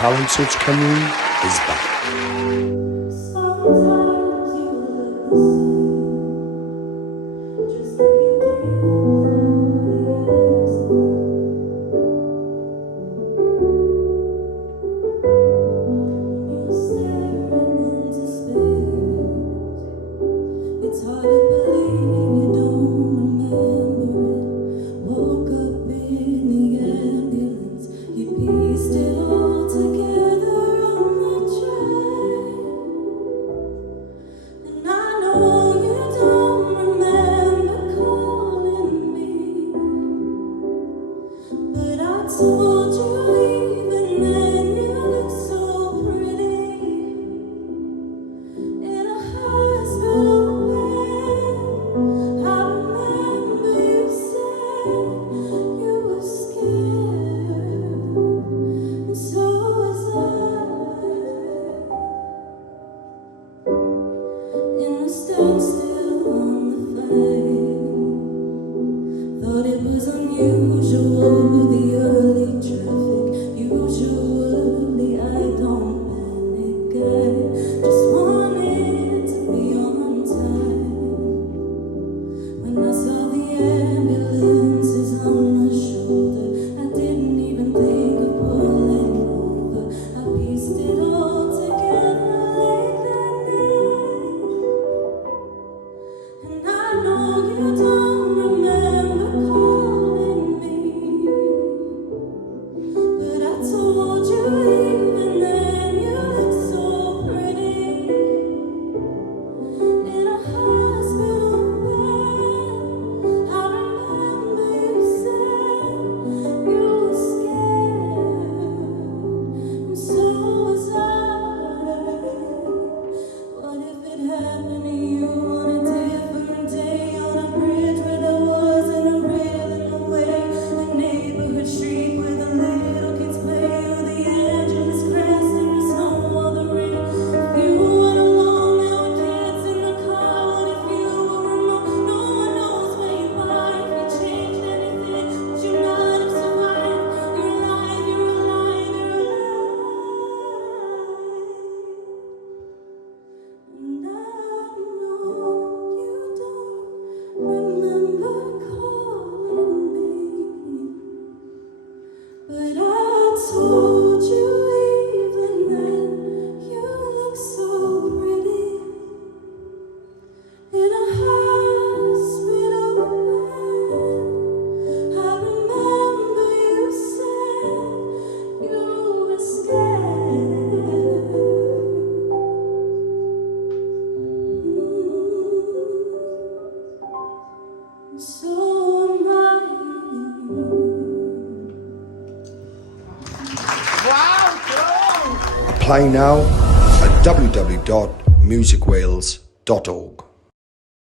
Talent Search Cameroon is back. Sometimes you look the same, just like you did for years. You're staring into space. It's hard to believe you don't remember it. Woke up in the ambulance. You pieced it all together on the train. And I know you don't remember calling me, but I told you even then you look so pretty in a hospital bed. I remember you said you were scared, and so was I. In the standstill on the flame, thought it was unusual, the early traffic. Usually I don't panic, I just wanted to be on time. When I saw the ambulances on my shoulder, I didn't even think of pulling over. I pieced it all together late that night. And I know you don't remember calling me, but I told you even then you look so pretty in a hospital bed. I remember you said you were scared, and so was I. What if it happened to you on a different day, on a bridge where there wasn't a rail in the way, the neighborhood street where the little kids play, or the engine is crashed in the snow or the rain? If you were alone, there were kids in the car. What if you were remote? No one knows where you are. If you changed anything, would you not have survived? You're alive, you're alive, you're alive. And I know you don't remember calling me, but I told you even then you look so pretty in a hospital bed. I remember you said you were scared. So am I. Apply now at www.musicwales.org.